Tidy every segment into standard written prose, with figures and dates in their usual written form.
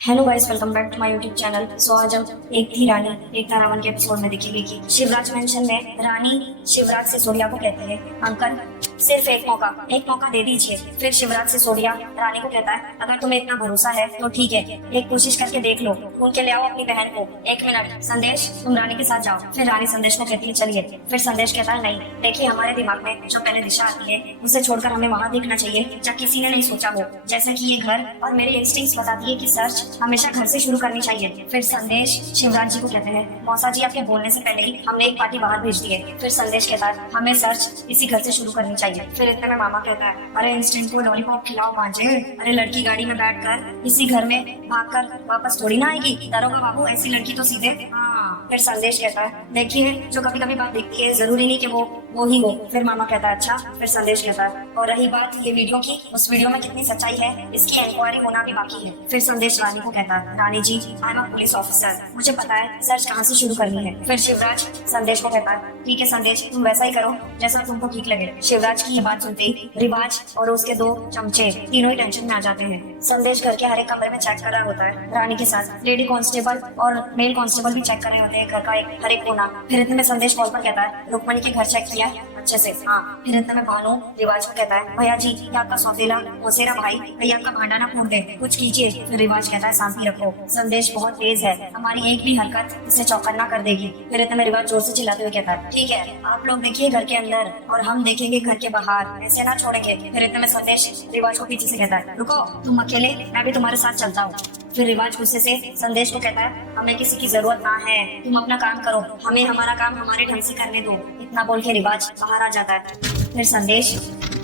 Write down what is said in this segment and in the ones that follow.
Hello guys, welcome back to my YouTube channel. So आज हम एक थी रानी एक था रावण के एपिसोड में देखेंगे कि शिवराज मेंशन में रानी शिवराज सिसोदिया को कहती है, अंकल सिर्फ एक मौका दे दीजिए। फिर शिवराज सिसोदिया रानी को कहता है, अगर तुम्हें इतना भरोसा है तो ठीक है, एक कोशिश करके देख लो, ढूंढ के ले आओ अपनी बहन को। एक मिनट संदेश, तुम रानी के साथ जाओ। फिर रानी संदेश को कहती है चलिए। फिर संदेश कहता है, नहीं देखिए, हमारे दिमाग में जो पहले दिशा आती है उसे छोड़कर हमें वहाँ देखना चाहिए जहाँ किसी ने नहीं सोचा हो, जैसे कि ये घर। और मेरी इंस्टिंक्ट्स बताती है कि सर्च हमेशा घर से शुरू करनी चाहिए। फिर संदेश शिवराज जी को कहते हैं, मौसा जी आपके बोलने से पहले ही हमने एक पार्टी बाहर भेज दी है। फिर संदेश कहता है, हमें सर्च इसी घर से शुरू करनी चाहिए। फिर इतने में मामा कहता है, अरे इंस्टेंट को लॉलीपॉप खिलाओ भांजे। अरे लड़की गाड़ी में बैठकर इसी घर में भागकर वापस थोड़ी ना आएगी, दारोगा बाबू ऐसी लड़की तो सीधे। हाँ। फिर संदेश कहता है, देखिए जो कभी कभी बात दिखती है जरूरी नहीं कि वो ही हो। फिर मामा कहता है, अच्छा। फिर संदेश कहता है, और रही बात ये वीडियो की, उस वीडियो में कितनी सच्चाई है इसकी इंक्वायरी होना भी बाकी है। फिर संदेश रानी को कहता है, Rani ji I am a police officer, मुझे पता है सर्च कहाँ से शुरू करनी है। फिर शिवराज संदेश को कहता है, ठीक है संदेश, तुम वैसा ही करो जैसा तुमको ठीक लगे। शिवराज की ये बात सुनते ही रिवाज और उसके दो चमचे तीनों ही टेंशन में आ जाते हैं। संदेश घर के हर एक कमरे में चेक कर रहा होता है रानी के साथ। लेडी कांस्टेबल और मेल कांस्टेबल भी चेक कर रहे होते हैं घर का हर एक कोना। फिर इतने में संदेश कॉल पर कहता है, रुक्मणी के घर चेक किया अच्छे से? हाँ। फिर इतने में भानु रिवाज को कहता है, भैया जी ये आपका सौतेला मौसेरा भाई भैया आपका भांडा ना फूट दे, कुछ कीजिए। फिर रिवाज कहता है, शांति रखो, संदेश बहुत तेज है, हमारी एक भी हरकत इसे चौकन्ना कर देगी। फिर इतने में रिवाज जोर से चिल्लाते हुए कहता है, ठीक है आप लोग देखिए घर के अंदर और हम देखेंगे घर के बाहर, ऐसे ना छोड़ेंगे। फिर इतने में संदेश रिवाज को पीछे से कहता है, रुको तुम अकेले, मैं भी तुम्हारे साथ चलता हूँ। फिर रिवाज गुस्से से संदेश को कहता है, हमें किसी की जरूरत ना है, तुम अपना काम करो, हमें हमारा काम हमारे ढंग से करने दो। इतना बोल के रिवाज बाहर आ जाता है। फिर संदेश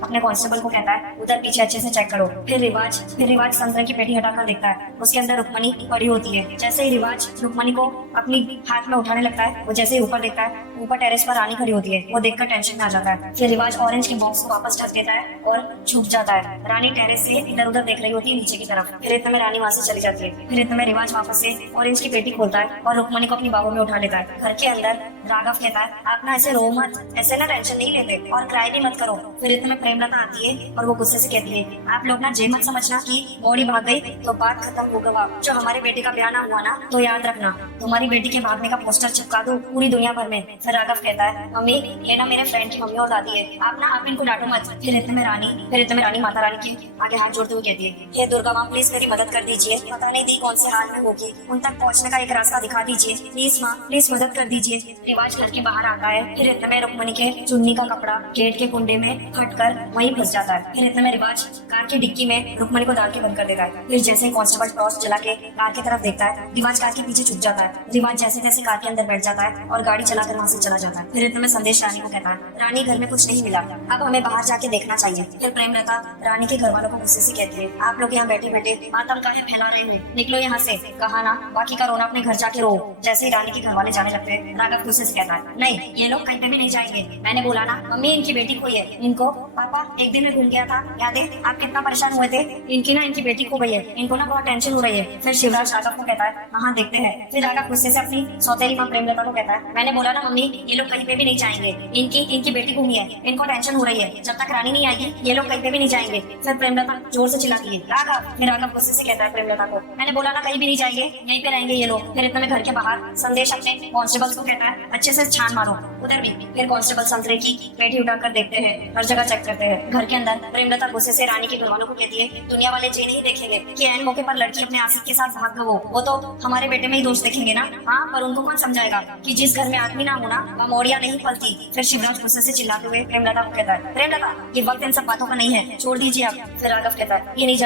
अपने कांस्टेबल को कहता है, उधर पीछे अच्छे से चेक करो। फिर रिवाज संतरे की पेटी हटाकर देखता है, उसके अंदर रुक्मणी पड़ी होती है। जैसे ही रिवाज रुक्मणी को अपनी हाथ में उठाने लगता है, वो जैसे ही ऊपर देखता है, ऊपर टेरेस पर रानी खड़ी होती है। वो देखकर टेंशन में आ जाता है। फिर रिवाज ऑरेंज के बॉक्स को वापस ढक देता है और छुप जाता है। रानी टेरेस से इधर उधर देख रही होती है नीचे की तरफ। फिर इतने में रानी वहाँ से चली जाती है। फिर इतने में रिवाज वापस से ऑरेंज की पेटी खोलता है और रुक्मणी को अपनी बाहों में उठा लेता है। घर के अंदर राघव कहता है, आप ना ऐसे रो मत, ऐसे ना टेंशन नहीं लेते और क्राई भी मत करो। फिर इतने में प्रेमलता आती है और वो गुस्से से कहती है, आप लोग ना जे मत समझना कि बॉडी भाग गई तो बात खत्म हो गवा। जो हमारे बेटे का ब्याह ना हुआ ना, तो याद रखना तुम्हारी बेटी के भागने का पोस्टर चिपका दो पूरी दुनिया भर में। फिर राघव कहता है, मम्मी ये ना मेरे फ्रेंड की मम्मी और दादी है, आप इनको डांटो मत। फिर इतने में रानी माता रानी के आगे हाथ जोड़ते हुए कहती है, हे दुर्गा माँ प्लीज मेरी मदद कर दीजिए, पता नहीं दी कौन से हाल में होगी, उन तक पहुँचने का एक रास्ता दिखा दीजिए, प्लीज माँ प्लीज मदद कर दीजिए। रिवाज घर के बाहर आता है। फिर इतने में रुक्मणी के चुन्नी का कपड़ा गेट के कुंडे में फटकर वहीं फंस जाता है। फिर इतने में रिवाज कार की डिक्की में रुक्मणी को डाल के बंद कर देता है। फिर जैसे ही कांस्टेबल टॉर्च जला के कार की तरफ देखता है, रिवाज कार के पीछे छुप जाता है। रिवाज जैसे तैसे कार के अंदर बैठ जाता है और गाड़ी चलाकर वहाँ से चला जाता है। फिर इतने में संदेश रानी को कहता है, रानी घर में कुछ नहीं मिला, अब हमें बाहर जाके देखना चाहिए। फिर प्रेमलता रानी के घर वालों को गुस्से से कहती है, आप लोग यहाँ बैठे बैठे मातम काहे फैला रहे हो, निकलो यहाँ से। कहा ना बाकी का रोना अपने घर जाके रो। जैसे ही रानी के घर वाले जाने लगते हैं, राघव गुस्से से कहता है, नहीं ये लोग कहीं पे भी नहीं जाएंगे, मैंने बोला ना मम्मी इनकी बेटी कोई है, इनको पापा एक दिन में भूल गया था, याद है आप कितना परेशान हुए थे, इनकी बेटी को गई है, इनको ना बहुत टेंशन हो रही है। फिर शिवराज राघव को कहता है, हाँ देखते हैं। फिर राघव गुस्से से अपनी सौतेली माँ प्रेमलता को कहता है, मैंने बोला ना मम्मी ये लोग कहीं पे भी नहीं जाएंगे, इनकी बेटी घूमी है, इनको टेंशन हो रही है, जब तक रानी नहीं आएगी ये लोग कहीं पे भी नहीं जाएंगे। फिर प्रेमलता जोर से चिल्लाती है, राघव। फिर राघव गुस्से से कहता है प्रेमलता को, मैंने बोला ना कहीं भी नहीं जाएंगे, यहीं पे रहेंगे ये लोग। फिर इतने में घर के बाहर संदेश अपने कांस्टेबल्स को कहता है, अच्छे से छान मारो उधर भी। फिर कांस्टेबल संतरे की पेटी उठाकर देखते हैं, हर जगह चेक करते हैं। घर के अंदर प्रेमलता गुस्से से रानी के घरवालों को कहती है, दुनिया वाले ये नहीं देखेंगे कि ऐन मौके पर लड़की अपने आशिक के साथ भाग गई, वो तो हमारे बेटे में ही दोष देखेंगे ना। हाँ पर उनको कौन समझाएगा कि जिस घर में आदमी ना होना वहाँ मोड़िया नहीं फलती। फिर शिवराज गुस्से से चिल्लाते हुए प्रेमलता को कहता है, प्रेमलता ये वक्त इन सब बातों का नहीं है, छोड़ दीजिए आप। फिर राघव कहता है, ये नहीं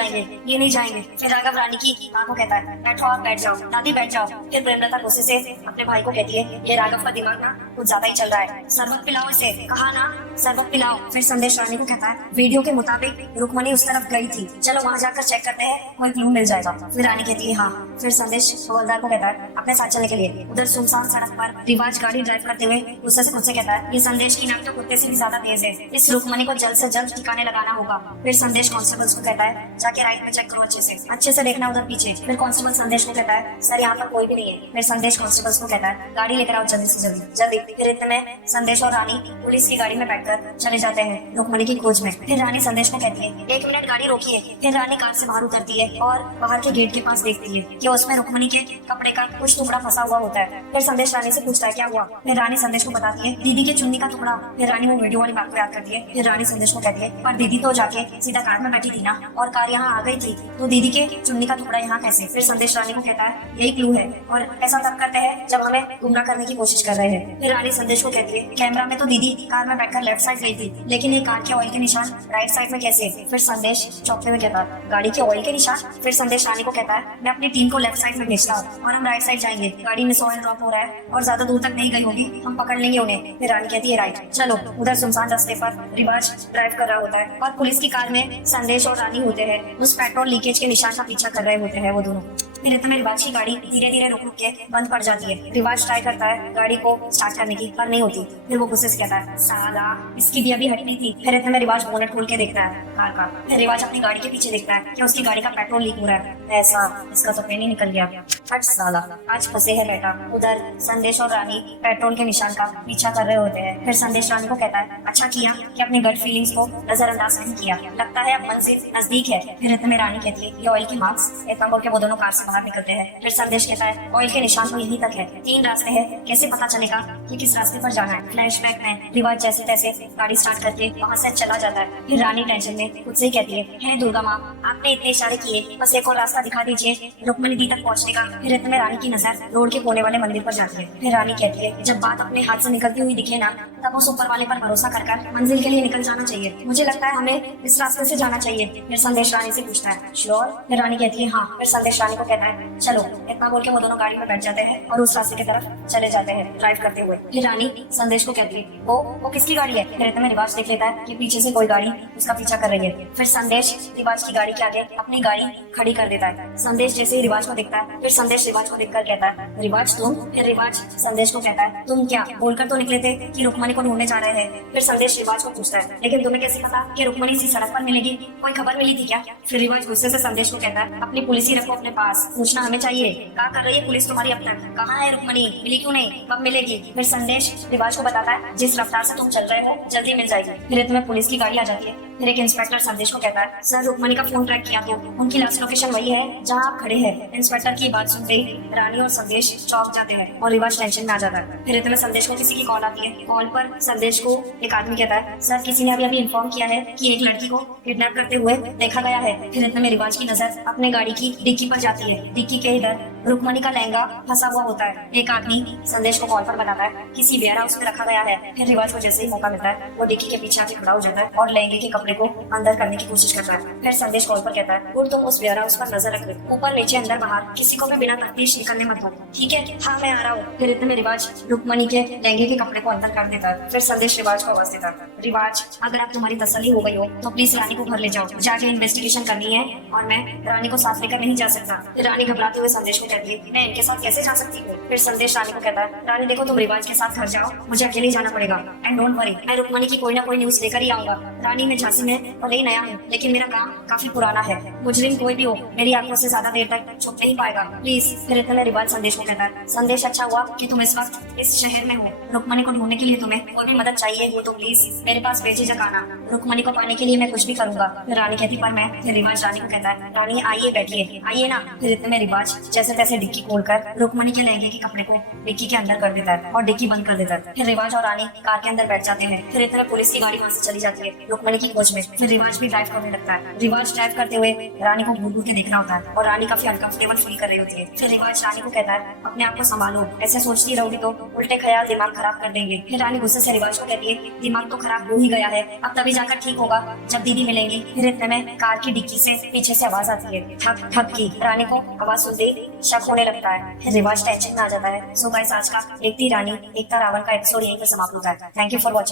जाएंगे। फिर राघव रानी की माँ को कहता है, बैठो आप, बैठ जाओ दादी बैठ जाओ। फिर प्रेमलता गुस्से से अपने भाई को कहती है, ये राघव का दिमाग ना कुछ ज्यादा ही चल रहा है, शरबत पिलाओ इसे। कहा ना शरबत पिलाओ। फिर संदेश रानी को कहता है, वीडियो के मुताबिक रुक्मणी उस तरफ गई थी, चलो वहाँ जाकर चेक करते हैं, कोई क्लू मिल जाएगा। फिर रानी कहती है हाँ। फिर संदेश हवलदार को कहता है अपने साथ चलने के लिए। उधर सुनसान सड़क पर रिवाज गाड़ी ड्राइव करते हुए गुस्से से खुद से कहता है ये संदेश की नाक तो कुत्ते से भी ज्यादा तेज है, इस रुकमणी को जल्द से जल्द ठिकाने लगाना होगा। फिर संदेश कांस्टेबल्स को कहता है जाके राइट में चेक करो, अच्छे से देखना उधर पीछे। फिर कांस्टेबल संदेश को कहता है सर यहाँ पर कोई भी नहीं है। फिर संदेश कांस्टेबल्स को कहता है गाड़ी लेकर आओ जल्दी से जल्दी। फिर इतने में संदेश और रानी पुलिस की गाड़ी में बैठकर चले जाते हैं रुकमणी की खोज में। फिर रानी संदेश को कहती है 1 मिनट गाड़ी रोकिए। फिर रानी कार से बाहर उतरती है और बाहर के गेट के पास देखती है कि उसमें रुकमणी के कपड़े का कुछ टुकड़ा फंसा हुआ होता है। फिर संदेश रानी से पूछता है क्या हुआ। फिर रानी संदेश को बताती है दीदी के चुन्नी का टुकड़ा। फिर रानी वो वीडियो वाली बात को याद करती है। फिर रानी संदेश को कहती है पर दीदी तो जाके सीधा कार में बैठी थी ना, और कार यहाँ आ गई थी, तो दीदी के चुन्नी का टुकड़ा यहाँ कैसे। फिर संदेश रानी को कहता है यही क्लू है, और ऐसा तब करते हैं जब हमें गुमराह करने की कोशिश कर रहे हैं। फिर रानी संदेश को कहती है कैमरा में तो दीदी कार में बैठकर लेफ्ट साइड गई थी, लेकिन ये कार के ऑयल के निशान राइट साइड में कैसे। फिर संदेश चौंकते हुए कहता है गाड़ी के ऑयल के निशान। फिर संदेश रानी को कहता है मैं अपनी टीम को लेफ्ट साइड में भेजता हूँ और हम राइट साइड जाएंगे, गाड़ी में ऑयल ड्रॉप हो रहा है और ज्यादा दूर तक नहीं गई होगी, हम पकड़ लेंगे उन्हें। फिर रानी कहती है राइट चलो। उधर सुनसान रास्ते पर रिवाज ड्राइव कर रहा होता है और पुलिस की कार में संदेश और रानी होते हैं, उस पेट्रोल लीकेज के निशान का पीछा कर रहे होते हैं वो दोनों। फिर इतने में रिवाज की गाड़ी धीरे धीरे रुक रुक के बंद पड़ जाती है। रिवाज ट्राई करता है गाड़ी को स्टार्ट करने की, पर नहीं होती। फिर वो गुस्से से कहता है साला इसकी भी अभी हट नहीं थी। फिर इतने में रिवाज बोनट खोल के देखता है कार का। फिर रिवाज अपनी गाड़ी के पीछे देखता है कि उसकी गाड़ी का पेट्रोल लीक हो रहा है। ऐसा इसका तो पेन ही निकल गया, हट साला आज फंसे है बेटा। उधर संदेश और रानी पेट्रोल के निशान का पीछा कर रहे होते हैं। फिर संदेश रानी को कहता है अच्छा किया कि अपनी गट फीलिंग्स को नजरअंदाज नहीं किया, लगता है अब मंजिल नजदीक है। फिर इतने में रानी कहती है ये ऑयल की मार्क्स। इतना बोल के वो दोनों कार से बाहर निकलते हैं। फिर संदेश कहता है ऑयल के निशान तो यहीं तक है, 3 रास्ते हैं, कैसे पता चलेगा कि किस रास्ते पर जाना है। फ्लैशबैक में रिवाज जैसे तैसे गाड़ी स्टार्ट करके वहाँ से चला जाता है। फिर रानी टेंशन में खुद से कहती है दुर्गा माँ आपने इतने इशारे किए, बस एक और रास्ता दिखा दीजिए रुकमणी दी तक पहुँचने का। फिर इतने में रानी की नजर रोड के कोने वाले मंदिर पर जाती है। फिर रानी कहती है जब बात अपने हाथ से निकलती हुई दिखे ना, तब उस ऊपर वाले पर भरोसा कर मंजिल के लिए निकल जाना चाहिए। मुझे लगता है हमें इस रास्ते से जाना चाहिए। फिर संदेश रानी से पूछता है श्योर। फिर रानी कहती है हाँ। फिर संदेश रानी को कहता है चलो। इतना बोल के वो दोनों गाड़ी में बैठ जाते हैं और उस रास्ते की तरफ चले जाते हैं ड्राइव करते हुए। फिर रानी संदेश को कहती है वो किसकी गाड़ी है। फिर इतने में रिवाज देख लेता है कि पीछे से कोई गाड़ी उसका पीछा कर रही है। फिर संदेश रिवाज की गाड़ी के आगे अपनी गाड़ी खड़ी कर देता है। संदेश जैसे ही रिवाज को देखता है, फिर संदेश रिवाज को देखकर कहता है रिवाज तुम। फिर रिवाज संदेश को कहता है तुम क्या बोलकर तो निकले थे कि रुकमणी को ढूंढने जा रहे हैं। फिर संदेश रिवाज को पूछता है लेकिन तुम्हें कैसे पता कि रुकमणी इसी सड़क पर मिलेगी, कोई खबर मिली थी क्या। फिर रिवाज गुस्से से संदेश को कहता है अपनी पुलिस ही रखो अपने पास, पूछना हमें चाहिए क्या कर रही है पुलिस तुम्हारी अब तक, कहाँ है रुकमणी, मिली क्यों नहीं, कब मिलेगी। फिर संदेश रिवाज को बताता है जिस रफ्तार से तुम चल रहे हो जल्दी मिल जाएगी। फिर इतने पुलिस की गाड़ी आ जाती है। फिर एक इंस्पेक्टर संदेश को कहता है सर रुकमणी का फोन ट्रैक किया तो उनकी लास्ट लोकेशन वही है जहाँ आप खड़े हैं। इंस्पेक्टर की बात सुनते ही रानी और संदेश चौंक जाते हैं और रिवाज टेंशन में आ जाता है। फिर इतने संदेश को किसी की कॉल आती है। कॉल पर संदेश को एक आदमी कहता है सर किसी ने अभी इन्फॉर्म किया है कि एक लड़की को किडनैप करते हुए देखा गया है। फिर इतने में रिवाज की नजर अपने गाड़ी की डिक्की पर जाती है। डिक्की के इधर रुकमणी का लहंगा फंसा हुआ होता है। एक आदमी संदेश को कॉल पर बताता है किसी वेयर हाउस में रखा गया है। फिर रिवाज को जैसे ही मौका मिलता है वो डिक्की के पीछे आके खड़ा हो जाता है और लहंगे के कपड़े को अंदर करने की कोशिश करता है। फिर संदेश कॉल पर कहता है गुड तुम उस वेयर हाउस पर नजर रख, ऊपर नीचे अंदर बाहर किसी को भी बिना तफ्तीश निकलने मत दो, ठीक है। हाँ मैं आ रहा हूँ। फिर इतने में रिवाज रुकमणी के लहंगे के कपड़े को अंदर कर देता है। फिर संदेश रिवाज को आवाज देता है रिवाज अगर आप तुम्हारी तसल्ली हो गई हो तो प्लीज रानी को घर ले जाओ, जाके इन्वेस्टिगेशन करनी है और मैं रानी को साथ लेकर नहीं जा सकता। फिर रानी घबराते हुए संदेश को कहती है मैं इनके साथ कैसे जा सकती हूँ। फिर संदेश रानी को कहता है रानी देखो तुम रिवाज के साथ घर जाओ, मुझे अकेले ही जाना पड़ेगा एंड डोंट वरी मैं रुकमणी की कोई ना कोई न्यूज लेकर ही आऊंगा। रानी मैं झांसी में और ही नया हूँ लेकिन मेरा काम काफी पुराना है, मुजरिम कोई भी हो मेरी आंखों से ज्यादा देर तक छुप नहीं पाएगा प्लीज। फिर इतने रिवाज संदेश को कहता है संदेश अच्छा हुआ कि तुम इस वक्त इस शहर में हो, रुकमणी को ढूंढने के लिए तुम्हें कोई भी मदद चाहिए हो तो प्लीज मेरे पास बेझिझक आना, रुकमणी को पाने के लिए मैं कुछ भी करूंगा। फिर रानी कहती पर मैं। फिर रिवाज रानी को कहता है रानी आइए बैठिए आइए ना। फिर इतने में रिवाज जैसे तैसे डिक्की खोलकर रुकमणी के लहंगे के कपड़े को डिक्की के अंदर कर देता है और डिक्की बंद कर देता है। फिर रिवाज और रानी कार के अंदर बैठ जाते हैं। फिर इतने पुलिस की गाड़ी वहाँ से चली जाती है रुकमणी की खोज में। फिर रिवाज भी ड्राइव करने लगता है। रिवाज ड्राइव करते हुए रानी को घूर घूर के देखना होता है और रानी काफी अनकंफर्टेबल फील कर रही होती है। फिर रिवाज रानी को कहता है अपने आप को संभालो, ऐसे सोचती रहोगी तो उल्टे ख्याल दिमाग खराब कर देंगे। फिर रानी गुस्से से रिवाज को कहती है दिमाग तो खराब हो ही गया है, अब तभी जाकर ठीक होगा जब दीदी मिलेंगी। फिर इतने में कार की डिक्की से पीछे से आवाज आती है ठक ठक की। रानी को आवाज सुनते ही शक होने लगता है। फिर रिवाज टेंशन में आ जाता है। सो गाइस आज का देखती रानी देखता रावण का एपिसोड यहीं पर समाप्त होता है। Thank you for watching.